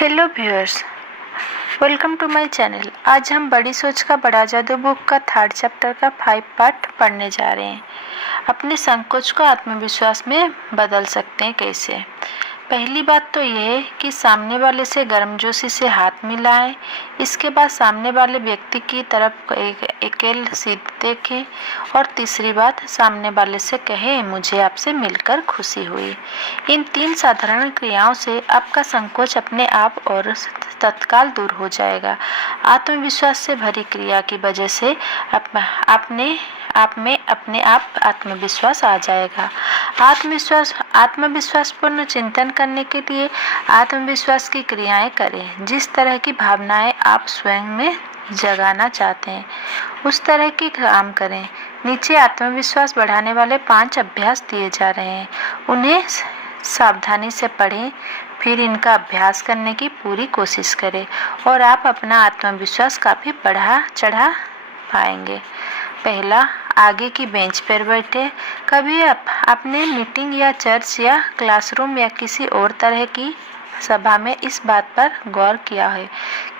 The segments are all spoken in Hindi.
Hello viewers, welcome to my channel. आज हम बड़ी सोच का बड़ा जादू बुक का 3rd चैप्टर का 5 पार्ट पढ़ने जा रहे हैं। अपने संकोच को आत्मविश्वास में बदल सकते हैं कैसे। पहली बात तो यह है कि सामने वाले से गर्मजोशी से हाथ मिलाएं। इसके बाद सामने वाले व्यक्ति की तरफ अकेल सीधे देखें और तीसरी बात सामने वाले से कहें, मुझे आपसे मिलकर खुशी हुई। इन 3 साधारण क्रियाओं से आपका संकोच अपने आप और तत्काल दूर हो जाएगा। आत्मविश्वास से भरी क्रिया की वजह से आप में अपने आप आत्मविश्वास आ जाएगा। आत्मविश्वासपूर्ण चिंतन करने के लिए आत्मविश्वास की क्रियाएं करें। जिस तरह की भावनाएं आप स्वयं में जगाना चाहते हैं उस तरह की काम करें। नीचे आत्मविश्वास बढ़ाने वाले 5 अभ्यास दिए जा रहे हैं, उन्हें सावधानी से पढ़ें, फिर इनका अभ्यास करने की पूरी कोशिश करें और आप अपना आत्मविश्वास काफ़ी बढ़ा चढ़ा पाएंगे। पहला, आगे की बेंच पर बैठे। कभी आपने मीटिंग या चर्च या क्लासरूम या किसी और तरह की सभा में इस बात पर गौर किया है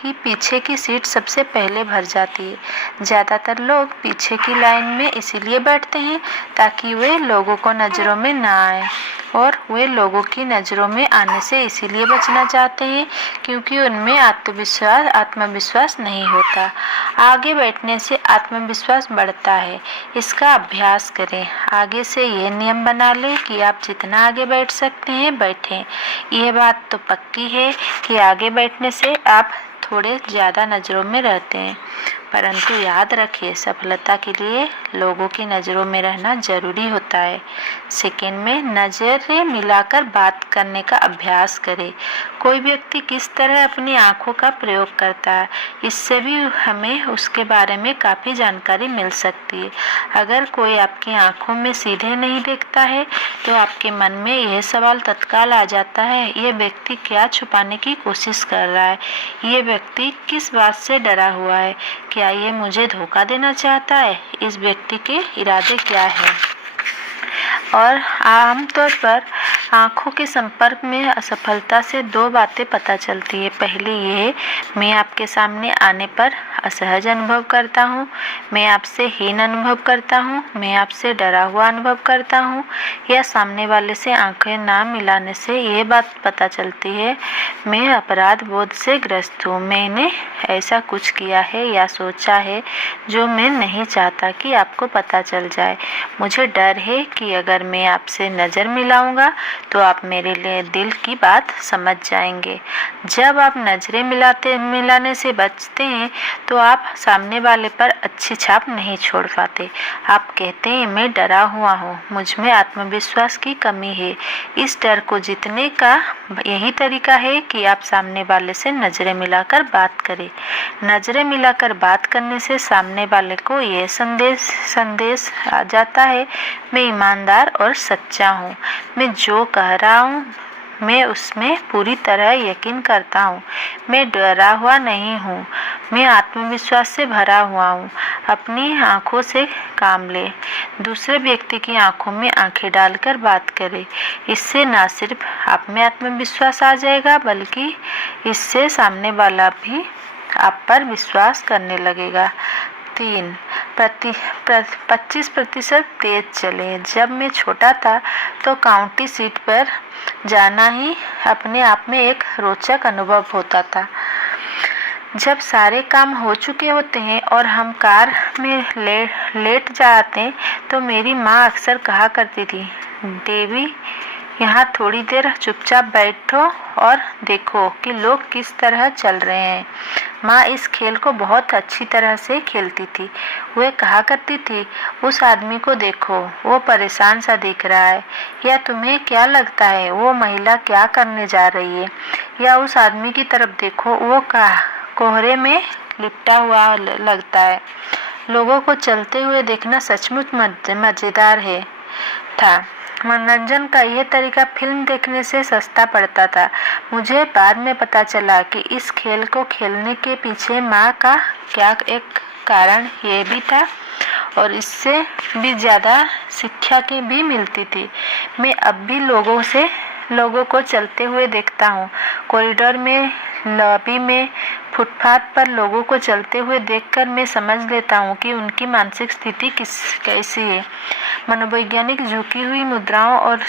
कि पीछे की सीट सबसे पहले भर जाती है। ज़्यादातर लोग पीछे की लाइन में इसीलिए बैठते हैं ताकि वे लोगों को नज़रों में ना आए, और वे लोगों की नज़रों में आने से इसीलिए बचना चाहते हैं क्योंकि उनमें आत्मविश्वास नहीं होता। आगे बैठने से आत्मविश्वास बढ़ता है। इसका अभ्यास करें। आगे से यह नियम बना लें कि आप जितना आगे बैठ सकते हैं बैठें। यह बात तो पक्की है कि आगे बैठने से आप थोड़े ज़्यादा नज़रों में रहते हैं, परंतु याद रखिए, सफलता के लिए लोगों की नज़रों में रहना ज़रूरी होता है। सेकंड में, नज़रें मिलाकर बात करने का अभ्यास करें। कोई व्यक्ति किस तरह अपनी आँखों का प्रयोग करता है, इससे भी हमें उसके बारे में काफ़ी जानकारी मिल सकती है। अगर कोई आपकी आँखों में सीधे नहीं देखता है तो आपके मन में यह सवाल तत्काल आ जाता है, यह व्यक्ति क्या छुपाने की कोशिश कर रहा है, यह व्यक्ति किस बात से डरा हुआ है, क्या ये मुझे धोखा देना चाहता है, इस व्यक्ति के इरादे क्या है। और आमतौर पर आँखों के संपर्क में असफलता से 2 बातें पता चलती है। पहली ये, मैं आपके सामने आने पर असहज अनुभव करता हूँ, मैं आपसे हीन अनुभव करता हूँ, मैं आपसे डरा हुआ अनुभव करता हूँ। या सामने वाले से आंखें ना मिलाने से ये बात पता चलती है, मैं अपराध बोध से ग्रस्त हूँ, मैंने ऐसा कुछ किया है या सोचा है जो मैं नहीं चाहता कि आपको पता चल जाए। मुझे डर है कि अगर मैं आपसे नज़र मिलाऊंगा तो आप मेरे लिए दिल की बात समझ जाएंगे। जब आप नज़रें मिलाने से बचते हैं तो आप सामने वाले पर अच्छी छाप नहीं छोड़ पाते। आप कहते हैं, मैं डरा हुआ हूँ, मुझ में आत्मविश्वास की कमी है। इस डर को जीतने का यही तरीका है कि आप सामने वाले से नज़रें मिलाकर बात करें। नज़रें मिलाकर बात करने से सामने वाले को यह संदेश आ जाता है, मैं ईमानदार और सच्चा हूँ, मैं जो कह रहा हूँ मैं उसमें पूरी तरह यकीन करता हूँ, मैं डरा हुआ नहीं हूँ, मैं आत्मविश्वास से भरा हुआ हूँ। अपनी आँखों से काम ले। दूसरे व्यक्ति की आँखों में आँखें डालकर बात करें। इससे न सिर्फ आप में आत्मविश्वास आ जाएगा बल्कि इससे सामने वाला भी आप पर विश्वास करने लगेगा। 3, 25% तेज चले। जब मैं छोटा था तो काउंटी सीट पर जाना ही अपने आप में एक रोचक अनुभव होता था। जब सारे काम हो चुके होते हैं और हम कार में लेट जाते हैं तो मेरी माँ अक्सर कहा करती थी, डेवी, यहाँ थोड़ी देर चुपचाप बैठो और देखो कि लोग किस तरह चल रहे हैं। माँ इस खेल को बहुत अच्छी तरह से खेलती थी। वह कहा करती थी, उस आदमी को देखो, वो परेशान सा दिख रहा है, या तुम्हें क्या लगता है वो महिला क्या करने जा रही है, या उस आदमी की तरफ देखो, वो कोहरे में लिपटा हुआ लगता है। लोगों को चलते हुए देखना सचमुच मज़ेदार था। मनोरंजन का यह तरीका फिल्म देखने से सस्ता पड़ता था। मुझे बाद में पता चला कि इस खेल को खेलने के पीछे माँ का क्या एक कारण ये भी था और इससे भी ज़्यादा शिक्षा की भी मिलती थी। मैं अब भी लोगों से लोगों को चलते हुए देखता हूँ। कॉरिडोर में, लॉबी में, फुटपाथ पर लोगों को चलते हुए देखकर मैं समझ लेता हूँ कि उनकी मानसिक स्थिति कैसी है। मनोवैज्ञानिक झुकी हुई मुद्राओं और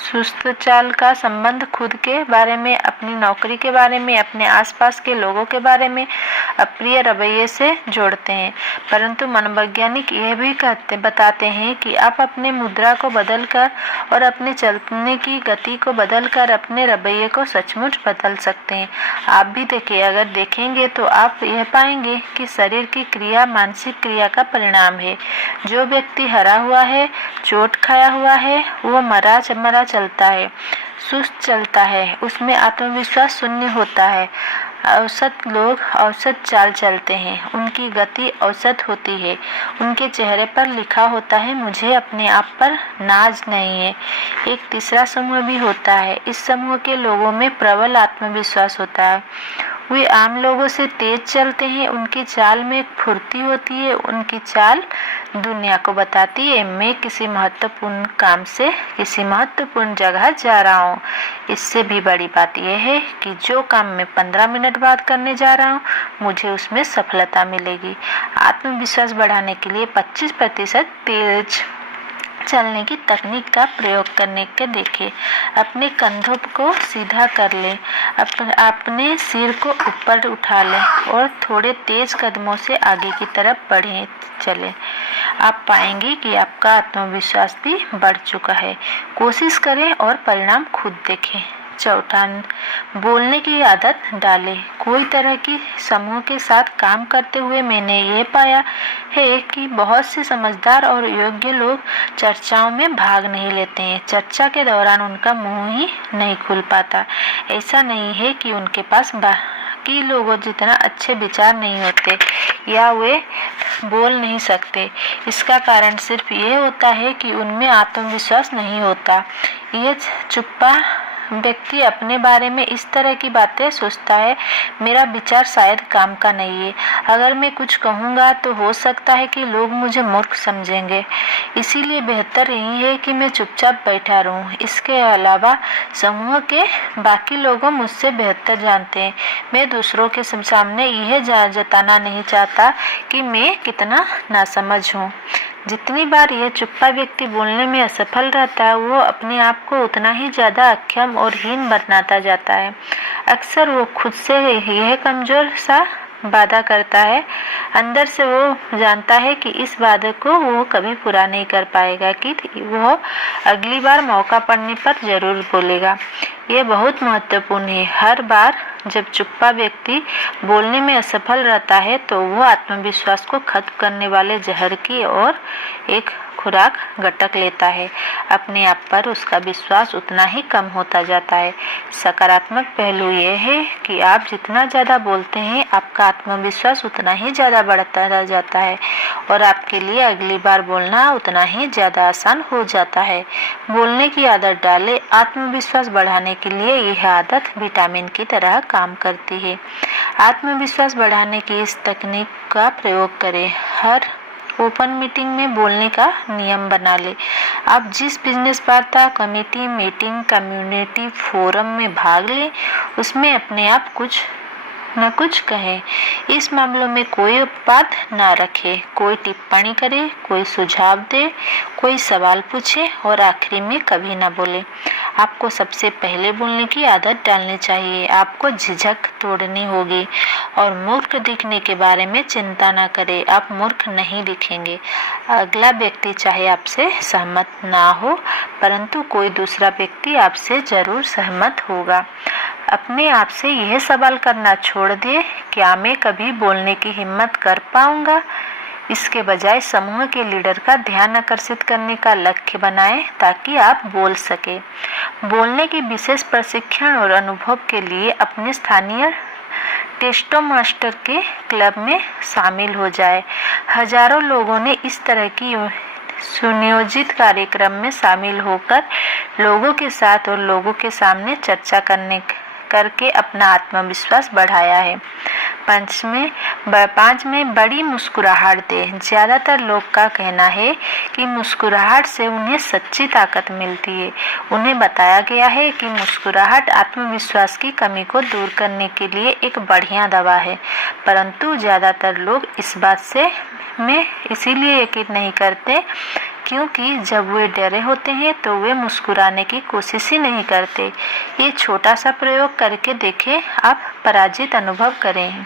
सुस्त चाल का संबंध खुद के बारे में, अपनी नौकरी के बारे में, अपने आसपास के लोगों के बारे में अप्रिय रवैये से जोड़ते हैं। परंतु मनोवैज्ञानिक यह भी बताते हैं कि आप अपने मुद्रा को बदलकर और अपने चलने की गति को बदलकर अपने रवैये को सचमुच बदल सकते हैं। आप भी देखिए, अगर देखेंगे तो आप यह पाएंगे कि शरीर की क्रिया मानसिक क्रिया का परिणाम है। जो व्यक्ति हरा हुआ है, चोट खाया हुआ है, वो मरा चलता है, सुस्त चलता है, उसमें आत्मविश्वास शून्य होता है। औसत लोग औसत चाल चलते हैं, उनकी गति औसत होती है, उनके चेहरे पर लिखा होता है मुझे अपने आप पर नाज नहीं है। एक तीसरा समूह भी होता है। इस समूह के लोगों में प्रबल आत्मविश्वास होता है। वे आम लोगों से तेज चलते हैं, उनकी चाल में एक फुर्ती होती है, उनकी चाल दुनिया को बताती है मैं किसी महत्वपूर्ण काम से किसी महत्वपूर्ण जगह जा रहा हूँ। इससे भी बड़ी बात यह है कि जो काम मैं 15 मिनट बाद करने जा रहा हूँ, मुझे उसमें सफलता मिलेगी। आत्मविश्वास बढ़ाने के लिए 25% तेज चलने की तकनीक का प्रयोग करने के देखें। अपने कंधों को सीधा कर लें, अपने सिर को ऊपर उठा लें और थोड़े तेज कदमों से आगे की तरफ बढ़े चलें। आप पाएंगे कि आपका आत्मविश्वास भी बढ़ चुका है। कोशिश करें और परिणाम खुद देखें। चौथा, बोलने की आदत डालें। कोई तरह की समूह के साथ काम करते हुए मैंने ये पाया है कि बहुत से समझदार और योग्य लोग चर्चाओं में भाग नहीं लेते हैं। चर्चा के दौरान उनका मुंह ही नहीं खुल पाता। ऐसा नहीं है कि उनके पास बाकी लोगों जितना अच्छे विचार नहीं होते या वे बोल नहीं सकते। इसका कारण सिर्फ ये होता है कि उनमें आत्मविश्वास नहीं होता। ये चुप्पा व्यक्ति अपने बारे में इस तरह की बातें सोचता है, मेरा विचार शायद काम का नहीं है। अगर मैं कुछ कहूँगा तो हो सकता है कि लोग मुझे मूर्ख समझेंगे। इसीलिए बेहतर यही है कि मैं चुपचाप बैठा रहूं। इसके अलावा समूह के बाकी लोग मुझसे बेहतर जानते हैं। मैं दूसरों के सामने यह जताना नहीं चाहता कि मैं कितना नासमझ हूँ। जितनी बार यह चुप्पा व्यक्ति बोलने में असफल रहता है, वो अपने आप को उतना ही ज़्यादा अक्षम और हीन बनाता जाता है। अक्सर वो खुद से यह कमज़ोर सा वादा करता है। अंदर से वो जानता है कि इस वादे को वो कभी पूरा नहीं कर पाएगा, कि वो अगली बार मौका पड़ने पर जरूर बोलेगा। ये बहुत महत्वपूर्ण है। हर बार जब चुप्पा व्यक्ति बोलने में असफल रहता है तो वो आत्मविश्वास को खत्म करने वाले जहर की ओर एक खुराक घटक लेता है। अपने आप पर उसका विश्वास उतना ही कम होता जाता है। सकारात्मक पहलू यह है कि आप जितना ज़्यादा बोलते हैं, आपका आत्मविश्वास उतना ही ज़्यादा बढ़ता रह जाता है और आपके लिए अगली बार बोलना उतना ही ज़्यादा आसान हो जाता है। बोलने की आदत डालें। आत्मविश्वास बढ़ाने के लिए यह आदत विटामिन की तरह काम करती है। आत्मविश्वास बढ़ाने की इस तकनीक का प्रयोग करें। हर ओपन मीटिंग में बोलने का नियम बना ले। आप जिस बिजनेस वार्ता, कमेटी, मीटिंग, कम्युनिटी फोरम में भाग लें, उसमें अपने आप कुछ न कुछ कहें। इस मामलों में कोई अपवाद न रखें। कोई टिप्पणी करे, कोई सुझाव दे, कोई सवाल पूछे और आखिरी में कभी न बोले। आपको सबसे पहले बोलने की आदत डालनी चाहिए। आपको झिझक तोड़नी होगी और मूर्ख दिखने के बारे में चिंता न करें। आप मूर्ख नहीं दिखेंगे। अगला व्यक्ति चाहे आपसे सहमत ना हो, परंतु कोई दूसरा व्यक्ति आपसे जरूर सहमत होगा। अपने आप से यह सवाल करना छोड़ दें, क्या मैं कभी बोलने की हिम्मत कर पाऊंगा? इसके बजाय समूह के लीडर का ध्यान आकर्षित करने का लक्ष्य बनाएं ताकि आप बोल सके। बोलने की विशेष प्रशिक्षण और अनुभव के लिए अपने स्थानीय टेस्टोमास्टर के क्लब में शामिल हो जाए। हजारों लोगों ने इस तरह की सुनियोजित कार्यक्रम में शामिल होकर लोगों के साथ और लोगों के सामने चर्चा करने करके अपना आत्मविश्वास बढ़ाया है। 5 में बड़ी मुस्कुराहट दें। ज़्यादातर लोग का कहना है कि मुस्कुराहट से उन्हें सच्ची ताकत मिलती है। उन्हें बताया गया है कि मुस्कुराहट आत्मविश्वास की कमी को दूर करने के लिए एक बढ़िया दवा है, परंतु ज़्यादातर लोग इस बात में इसीलिए यकीन नहीं करते क्योंकि जब वे डरे होते हैं तो वे मुस्कुराने की कोशिश ही नहीं करते। ये छोटा सा प्रयोग करके देखें, आप पराजित अनुभव करें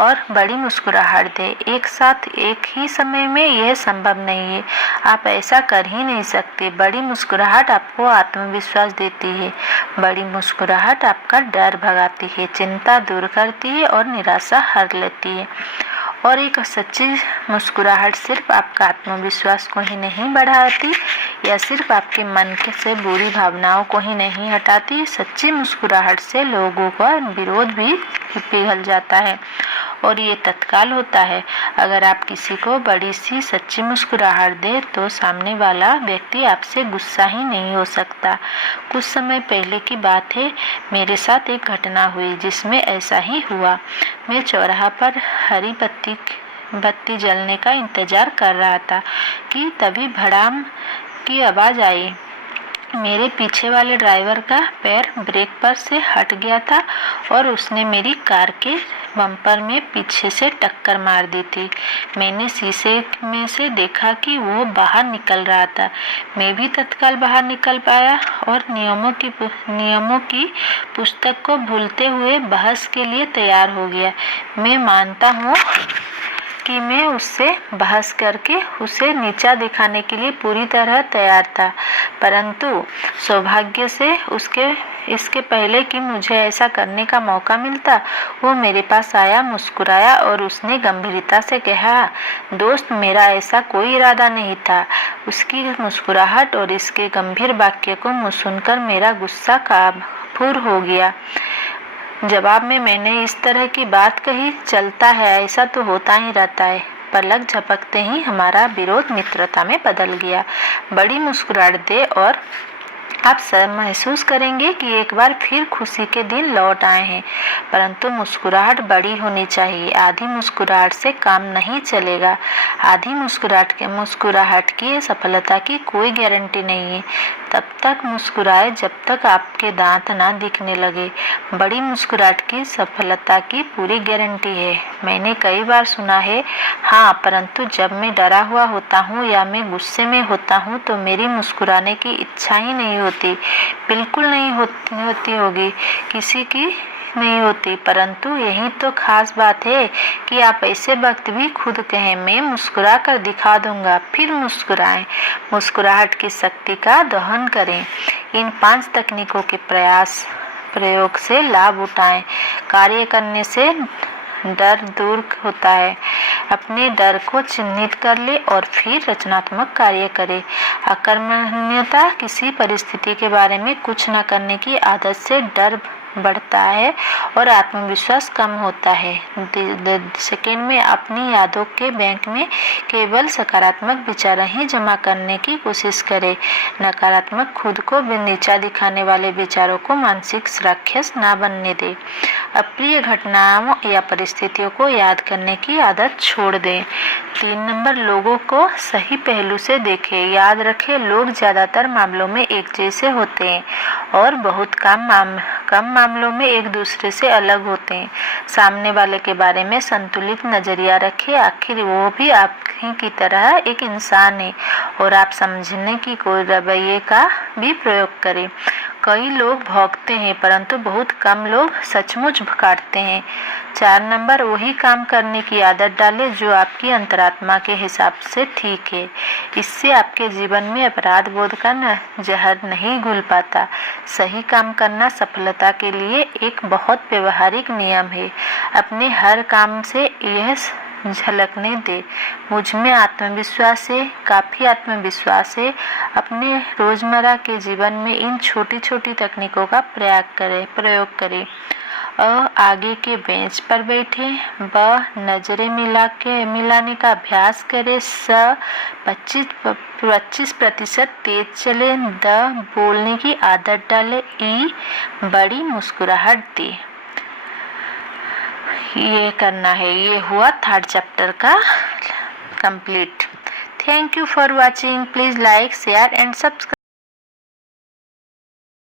और बड़ी मुस्कुराहट दें। एक साथ एक ही समय में यह संभव नहीं है, आप ऐसा कर ही नहीं सकते। बड़ी मुस्कुराहट आपको आत्मविश्वास देती है। बड़ी मुस्कुराहट आपका डर भगाती है, चिंता दूर करती है और निराशा हर लेती है। और एक सच्ची मुस्कुराहट सिर्फ आपका आत्मविश्वास को ही नहीं बढ़ाती या सिर्फ आपके मन से बुरी भावनाओं को ही नहीं हटाती। सच्ची मुस्कुराहट से लोगों का विरोध भी पिघल जाता है और ये तत्काल होता है। अगर आप किसी को बड़ी सी सच्ची मुस्कुराहट दें तो सामने वाला व्यक्ति आपसे गुस्सा ही नहीं हो सकता। कुछ समय पहले की बात है, मेरे साथ एक घटना हुई जिसमें ऐसा ही हुआ। मैं चौराहा पर हरी बत्ती जलने का इंतजार कर रहा था कि तभी भड़ाम की आवाज़ आई। मेरे पीछे वाले ड्राइवर का पैर ब्रेक पर से हट गया था और उसने मेरी कार के बम्पर में पीछे से टक्कर मार दी थी। मैंने शीशे में से देखा कि वो बाहर निकल रहा था। मैं भी तत्काल बाहर निकल पाया और नियमों की पुस्तक को भूलते हुए बहस के लिए तैयार हो गया। मैं मानता हूँ कि मैं उससे बहस करके उसे नीचा दिखाने के लिए पूरी तरह तैयार था, परंतु सौभाग्य से इसके पहले कि मुझे ऐसा करने का मौका मिलता, वो मेरे पास आया, मुस्कुराया और उसने गंभीरता से कहा, दोस्त, मेरा ऐसा कोई इरादा नहीं था। उसकी मुस्कुराहट और इसके गंभीर वाक्य को सुनकर मेरा गुस्सा काबू हो गया। जवाब में मैंने इस तरह की बात कही, चलता है, ऐसा तो होता ही रहता है। पलक झपकते ही हमारा विरोध मित्रता में बदल गया। बड़ी मुस्कुराहट दे और आप महसूस करेंगे कि एक बार फिर खुशी के दिन लौट आए हैं, परंतु मुस्कुराहट बड़ी होनी चाहिए। आधी मुस्कुराहट से काम नहीं चलेगा। आधी मुस्कुराहट की सफलता की कोई गारंटी नहीं है। तब तक मुस्कुराए जब तक आपके दांत ना दिखने लगे। बड़ी मुस्कुराहट की सफलता की पूरी गारंटी है। मैंने कई बार सुना है, हाँ, परंतु जब मैं डरा हुआ होता हूँ या मैं गुस्से में होता हूँ तो मेरी मुस्कुराने की इच्छा ही नहीं होती। बिल्कुल नहीं होती होगी, किसी की नहीं होती। परंतु यही तो खास बात है कि आप ऐसे वक्त भी खुद कहें, मैं मुस्कुरा कर दिखा दूंगा, फिर मुस्कुराएं। मुस्कुराहट की शक्ति का दोहन करें। इन 5 तकनीकों के प्रयोग से लाभ उठाएं। कार्य करने से डर दूर होता है। अपने डर को चिन्हित कर ले और फिर रचनात्मक कार्य करे। अकर्मण्यता, किसी परिस्थिति के बारे में कुछ न करने की आदत से डर बढ़ता है और आत्मविश्वास कम होता है। सेकेंड में अपनी यादों के बैंक में केवल सकारात्मक विचार ही जमा करने की कोशिश करें। नकारात्मक, खुद को नीचा दिखाने वाले विचारों को मानसिक राक्षस ना बनने दें। अप्रिय घटनाओं या परिस्थितियों को याद करने की आदत छोड़ दें। 3 नंबर, लोगों को सही पहलू से देखें। याद रखें, लोग ज़्यादातर मामलों में एक जैसे होते हैं और बहुत कम मामलों में एक दूसरे से अलग होते हैं। सामने वाले के बारे में संतुलित नजरिया रखें। आखिर वो भी आप ही की तरह एक इंसान है और आप समझने की कोई रवैये का भी प्रयोग करें। कई लोग भौंकते हैं परंतु बहुत कम लोग सचमुच भौंकते हैं। 4 नंबर, वही काम करने की आदत डालें जो आपकी अंतरात्मा के हिसाब से ठीक है। इससे आपके जीवन में अपराध बोध का जहर नहीं घुल पाता। सही काम करना सफलता के लिए एक बहुत व्यवहारिक नियम है। अपने हर काम से यह झलकने दे, मुझ में आत्मविश्वास है, काफ़ी आत्मविश्वास है। अपने रोज़मर्रा के जीवन में इन छोटी छोटी तकनीकों का प्रयोग करें अ आगे के बेंच पर बैठे। ब नजरें मिलाने का अभ्यास करें। स 25% तेज चले। द बोलने की आदत डाले। ई बड़ी मुस्कुराहट दे। ये करना है। ये हुआ थर्ड चैप्टर का complete. Thank you for watching. Please like, share and subscribe.